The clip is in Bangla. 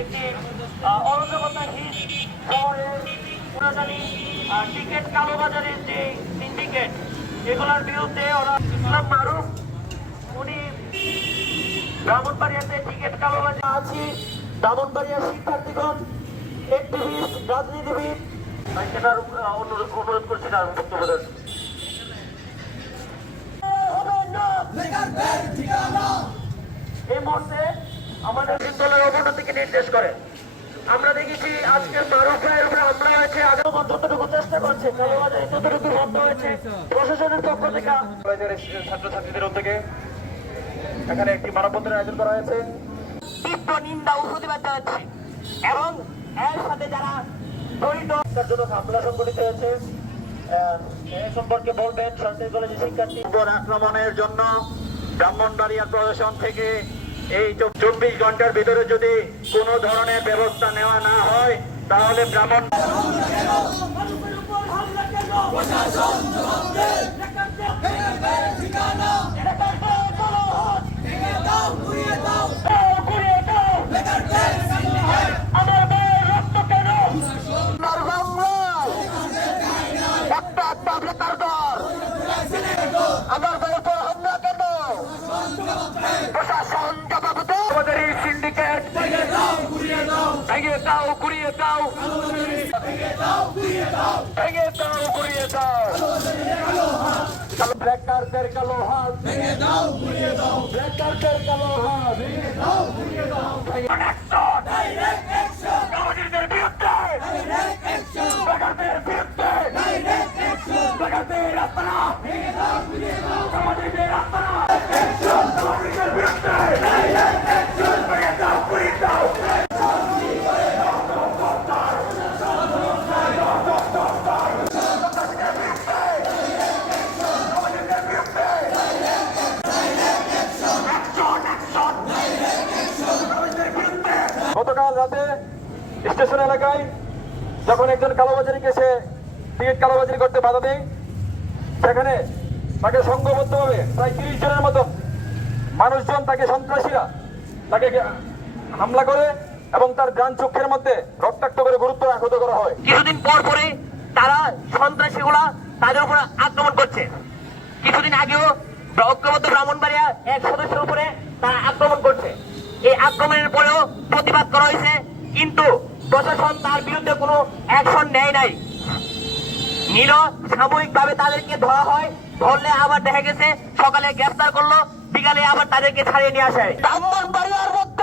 একটি অরাজকতাহীন শহরে পুরাটানি টিকিট কালোবাজারের যে সিন্ডিকেট এগুলোর বিরুদ্ধে ওরা ইসলাম মারুফ উনি ব্রাহ্মণবাড়িয়াতে টিকিট কালোবাজার আছি। ব্রাহ্মণবাড়িয়ার শিক্ষার্থীগণ, অ্যাক্টিভিস্ট, রাজনীতিবিদ সেটার অনুরোধ করছি তার বক্তব্য দেন। এই মুহূর্তে আমাদের দলের অবনতিকে নির্দেশ করে আমরা দেখেছি আজকের মারুফ ভাইয়ের উপরে হামলা হয়েছে। আগেও যতটুকু চেষ্টা করছে কালোবাজারে ততটুকু বন্ধ হয়েছে প্রশাসনের পক্ষ থেকে। ছাত্রছাত্রীদের উদ্যোগে এখানে একটি মানববন্ধনের আয়োজন করা হয়েছে। তীব্র নিন্দা ও প্রতিবাদ জানাচ্ছি এবং এর সাথে যারা জড়িত তার জন্য হামলা সংঘটিত হয়েছে এ সম্পর্কে বলবেন সরকারি কলেজের শিক্ষার্থী। আক্রমণের জন্য ব্রাহ্মণবাড়িয়া প্রশাসন থেকে এই 24 ঘন্টার ভিতরে যদি কোনো ধরনের ব্যবস্থা নেওয়া না হয় তাহলে ব্রাহ্মণ ব্ল্যাকারদের কালো হাত ভেঙে দাও, গুড়িয়ে দাও। ব্ল্যাকারদের কালো হাত ভেঙে দাও, গুড়িয়ে দাও। ডাইরেক্ট অ্যাকশন কালোজিদের বিরুদ্ধে, ডাইরেক্ট অ্যাকশন ব্ল্যাকারদের বিরুদ্ধে, ডাইরেক্ট অ্যাকশন ব্ল্যাকারদের আত্মনা ভেঙে দাও, গুড়িয়ে দাও। কালোজিদের আত্মনা অ্যাকশন কালোজিদের বিরুদ্ধে, ডাইরেক্ট অ্যাকশন ভেঙে দাও, গুড়িয়ে দাও। গতকাল রাতে স্টেশন এলাকায় যখন একজন কালোবাজারিকে সে টিকিট কালোবাজারি করতে বাধা দেয়, সেখানে তাকে সংঘবদ্ধভাবে প্রায় 30 জনের মতো মানুষজন তাকে সন্ত্রাসীরা তাকে হামলা করে এবং তার ডান চোখের মধ্যে রক্তাক্ত করে গুরুতর আহত করা হয়। কিছুদিন পর পরে তারা সন্ত্রাসীগুলা তাদের উপর আক্রমণ করছে। কিছুদিন আগেও ঐক্যবদ্ধ ব্রাহ্মণবাড়িয়া এক সদস্যের উপরে তারা আক্রমণ করছে। এই আক্রমণের পরেও প্রতিবাদ করা হয়েছে, কিন্তু প্রশাসন তার বিরুদ্ধে কোনো অ্যাকশন নেয় নাই। নিল সাময়িকভাবে তাদেরকে ধরা হয়, ধরলে আবার দেখা গেছে সকালে গ্রেফতার করলো, বিকালে আবার তাদেরকে ছাড়িয়ে নিয়ে আসে। ব্রাহ্মণবাড়িয়ার মধ্যে